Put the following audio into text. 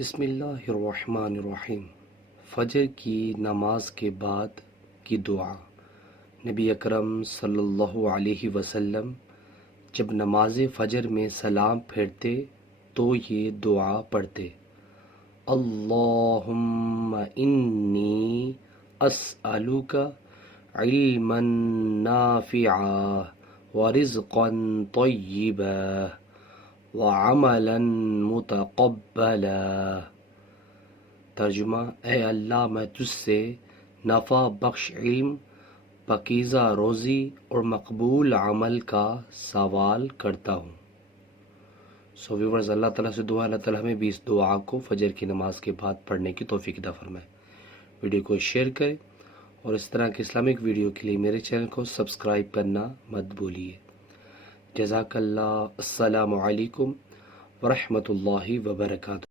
بسم اللہ الرحمن الرحیم۔ فجر کی نماز کے بعد کی دعا۔ نبی اکرم صلی اللہ علیہ وسلم جب نماز فجر میں سلام پھیرتے تو یہ دعا پڑھتے: اللہم انی اسألک علما نافعا ورزقا طیبا وعملا متقبلا۔ ترجمہ: اے اللہ، میں تجھ سے نفع بخش علم، پاکیزہ روزی اور مقبول عمل کا سوال کرتا ہوں۔ ویورز، اللہ تعالیٰ سے دعا، اللہ تعالیٰ ہمیں بھی اس دعا کو فجر کی نماز کے بعد پڑھنے کی توفیق عطا فرمائے۔ ویڈیو کو شیئر کریں اور اس طرح کے اسلامک ویڈیو کے لیے میرے چینل کو سبسکرائب کرنا مت بھولیے۔ جزاک اللہ۔ السلام علیکم ورحمۃ اللہ وبرکاتہ۔